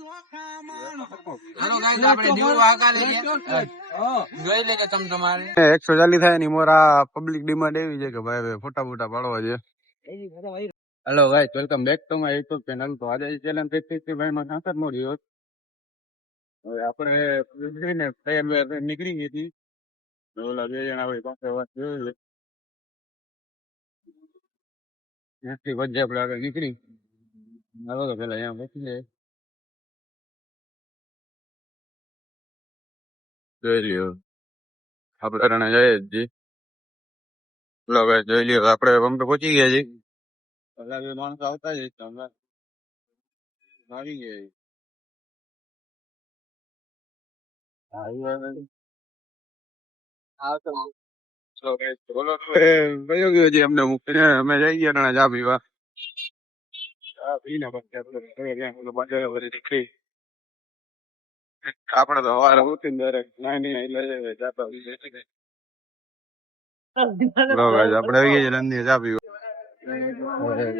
140 થાય ની મોરા public demand એવી છે કે ભાઈ ફોટા ફોટા પાડવા છે. Hello guys, welcome back to my YouTube channel. તો આજે ચેલેન્જ 50 ભાઈ માં 66 નો દિવસ. હવે આપણે તૈયાર નીકળી ગઈ હતી. ઓલા બે જણા ભાઈ પાસે વાત જોઈ લે. ત્યાંથી વચ્ચે આપણે આગળ નીકળી. હાલો તો પેલા અહીંયા બેસી જાય. જોઈ લ્યો આપણે રણા જાય જ જી. લો ભાઈ જોઈ લ્યો આપણે અમે પહોંચી ગયા છીએ. પેલા બે માણસો આવતા જ તો અમે આવી ગયા. બોલો કયો ગયો છે અમને મૂકીને અમે જઈ ગયા રણા ચા પીવા. ચા પીને પછી નીકળી. આપડે તો સવારે ઉઠીને દરેક નાની એટલે ચા પી આપડે આવી ગયા રંધી ચા પીવા.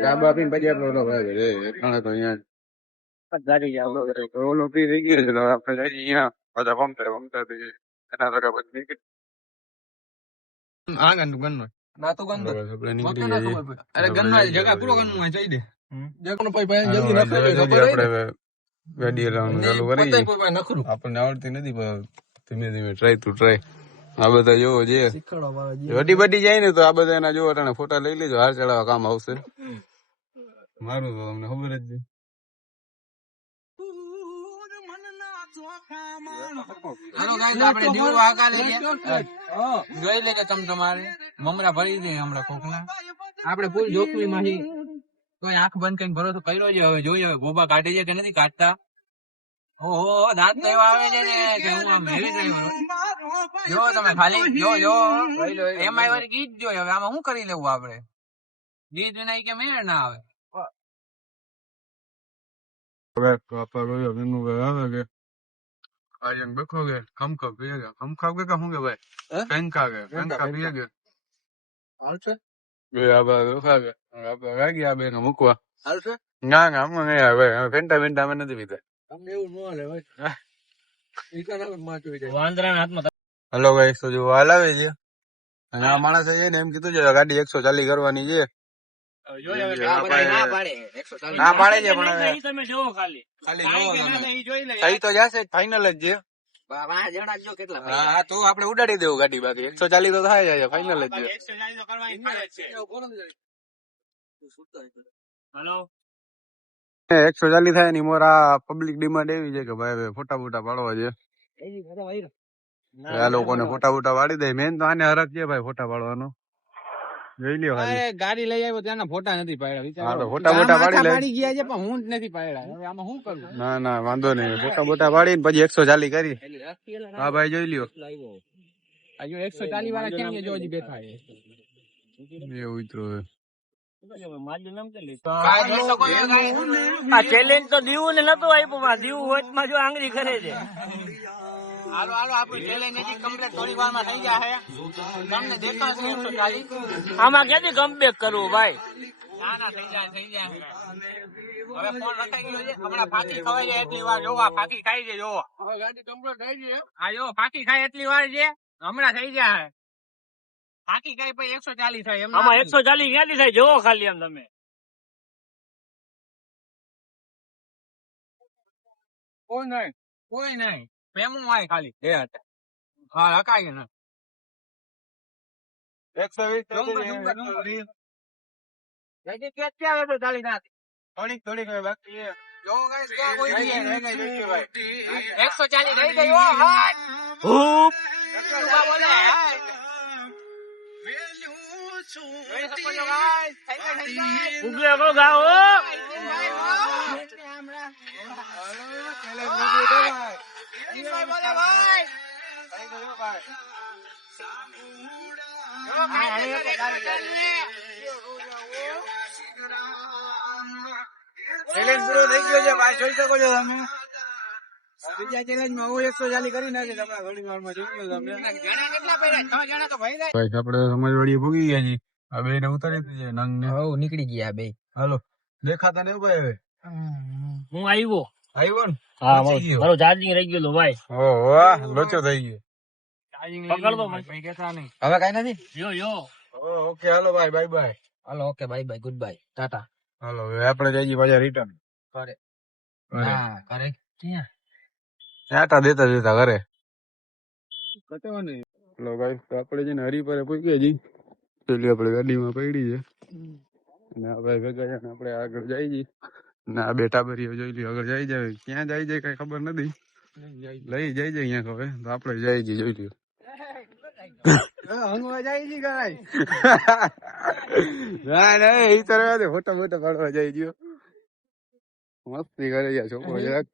ચા બા પીને પછી આપડે ઓલો ભાઈ તો અહીંયા ગાડી ઓલો પી થઈ ગયો છે. આપડે જઈએ અહીંયા પાછા પમતા એના તરફ પછી નીકળી. હા ગંદુ ગન્નો ના તો ગંદુ આપણે નીકળી ગયા. અરે ગન્નો જગા પૂરો ગન્નો જઈ દે જગનો પછી જલ્દી નખરો આપણે ગાડી લાવવાનું ચાલુ કરી. આપણને આવડતી નથી પણ ધીમે ધીમે ટ્રાય ટુ ટ્રાય. આ બધા જોવો જે વડી બડી જાય ને તો આ બધા એના જોવો તને ફોટા લઈ લેજો. હાર ચડાવવા કામ આવશે. મારું તો તમને ખબર જ છે. મમરા ભરી દે હમણાં કોકના. આપડે ફૂલ જોખમી માંથી કોઈ આંખ બંધ કરીને ભરોસો કર્યો છે. હવે જોઈએ ગોબા કાઢે છે કે નથી કાઢતા. ઓહો દાંત તો એવા આવે છે ને કે હું આમ હેવી ડ્રાઈવર. જો તમે ખાલી જો એમાં વાળી ગીત જોઈ. હવે આમાં શું કરી લેવું આપડે? ગીત વિના કે મેળ ના આવે. મૂકવા ના ફેન્ટા વેન્ટા અમે નથી પીતા. હલો ગાઈસ, તો જો હાલ આવે છે અને આ માણસ છે ને એમ કીધું છે ગાડી 140 કરવાની છે. ના પાડે છે પણ તમે જોવો ખાલી તો જશે ફાઈનલ જ છે. હા તો આપડે ઉડાડી દેવું ગાડી. બાકી 140 તો થાય જાય ફાઈનલ જ છે. 140 થાય ની મોરા પબ્લિક ડિમાન્ડ એવી છે કે ભાઈ ફોટા ફોટા પાડવા છે. આ લોકોને ફોટા ફોટા પાડી દે. મેન તો આને હરખ છે ભાઈ ફોટા પાડવાનો. જોઈ લ્યો ખાલી ગાડી લઈ આવ્યો ત્યાંના ફોટા નથી પાડ્યા. ફોટા ફોટા પાડી ગયા છે પણ હું જ નથી પાડ્યા. હવે આમાં શું કરું? ના વાંધો નહીં. ફોટા ફોટા પાડીને પછી 140 કરી. હા ભાઈ જોઈ લ્યો. 140 વાળા કેમ જો હજી બેઠા છે એવું ઉતરો. ચેલેન્જ તો દીવું ને નતું આપ્યું. દીવું વચમાં જો આંગળી કરે છે. હાલો આપણું ચેલેન્જ હજી કમ્પ્લીટ થોડી વારમાં થઈ જાય. તમને દેખાશે 140. આમાં ક્યાંથી કમબેક કરવું ભાઈ? ના થઈ જાય. હવે ફોન રખાઈ ગયો છે. હમણાં ફાકી ખવાઈ જાય એટલી વાર જોવા. ફાકી ખાઈ છે જોવો. હવે ગાડી કમ્પ્લીટ થઈ ગઈ. હા જો ફાકી ખાય એટલી વાર છે. હમણાં થઈ જાય. ફાકી ખાઈ પછી 140 થાય. આમાં 140 ક્યાંથી થાય જોવો ખાલી એમ તમે. કોઈ નહીં પેમું હોય ખાલી. હા રખાય ને 120 થોડીક બાકી 140 રહી ઉગલે ગાઓ ચેલેન્જ પૂરો થઈ ગયો છે ભાઈ. જોઈ શકો છો તમે. બીજા ચેલેન્જ માં હું 140 કરી નાખી. તમે થોડી વાર માં જોઈ લો. તમે કેટલા પડ્યા? 6 જણા તો ભાઈ આપડે સમાજવાડી ભૂગી ગયા છીએ. આ બે ને ઉતારી દીધી નંગ ને. નીકળી ગયા બે. હાલો દેખાતા ને ભાઈ. હવે હું આવ્યો ને હા મારું ચાર્જિંગ રહી ગયેલું ભાઈ. ઓહો લોચો થઈ ગયો. પકડતો હવે કઈ નથી. યો ઓકે હાલો ભાઈ બાય બાય. હાલો okay bye bye good bye tata. હાલો હવે આપણે જઈએ પાછા રિટર્ન કરે હા કરે ક્યાં ટાટા દેતા દેતા ઘરે. હેલો ગાઈસ તો આપણે જઈને હરિપરે પહોંચ્યા જી. પેલી આપણે ગાડીમાં પડી છે અને આ ભાઈ ભેગા છે ને આપણે આગળ જઈ જઈએ ને આ બેટા બરીઓ જોઈ લ્યો આગળ જઈ જાય ક્યાં જાય છે કઈ ખબર નથી. લઈ જાય છે અહીંયા હવે તો આપણે જઈ જઈએ જોઈ લ્યો. ના ના એ તો ફોટા ફોટા પાડવા જઈ ગયો મસ્તી કરે છે છોકરો જરાક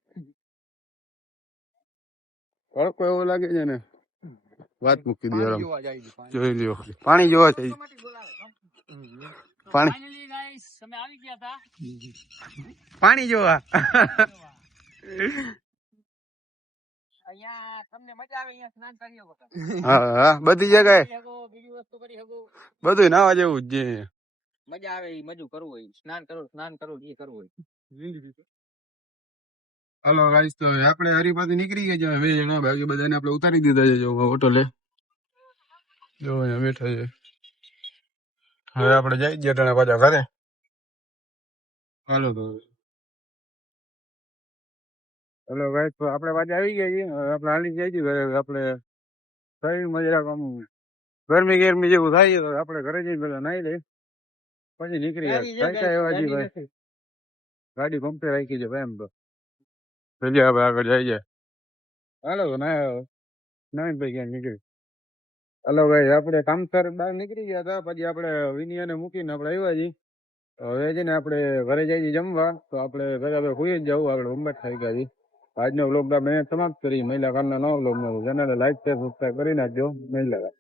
તડકો એવો લાગે છે ને વાત મૂકી દે જોઈ લ્યો પાણી જોવા જાય ફાઇનલી ગાઈસ અમે આવી ગયા હતા પાણી જોવા. અહીંયા તમને મજા આવે અહીંયા સ્નાન કરી શકો. હા હા બધી જગ્યાએ બીજી વસ્તુ કરી શકો. બધું નાવા જેવું જ છે. મજા આવે એ મજુ કરવું હોય સ્નાન કરવું જે કરવું હોય. હાલો ગાઈસ તો આપણે હરિપાથી નીકળી ગયા છે બે જણા બાકી બધાને આપણે ઉતારી દીધા છે જો હોટલે જો અહીંયા બેઠા છે. હવે આપણે જઈ ગયા પાછા ઘરે. હાલો તો હેલો ગાઈસ તો આપણે પાછા આવી ગયા છીએ હવે આપણે હાલી જઈએ ઘરે. આપણે શરીર મજા આમ ગરમી જેવું થાય છે તો આપણે ઘરે જઈને પેલા નાઈ લઈ પછી નીકળી ગયા એવા જી ભાઈ. ગાડી પંપે રાખી છે ભાઈ એમ તો પેલી આપણે આગળ જઈ જાય. હાલો ના નવીનભાઈ ક્યાં નીકળી. હાલો ભાઈ આપણે કામસર બહાર નીકળી ગયા હતા પછી આપણે વિનિયાને મૂકીને આપણે આવ્યા છીએ. હવે છે ને આપણે ઘરે જઈએ જમવા તો આપણે ઘરે હવે સુઈ જ જવું આપણે ઉંમર થઈ ગયા છીએ. આજનો વ્લોગ મેં સમાપ્ત કરી. મહિલા કારના નવો vlog channel like share subscribe કરી નાખજો. મહિલા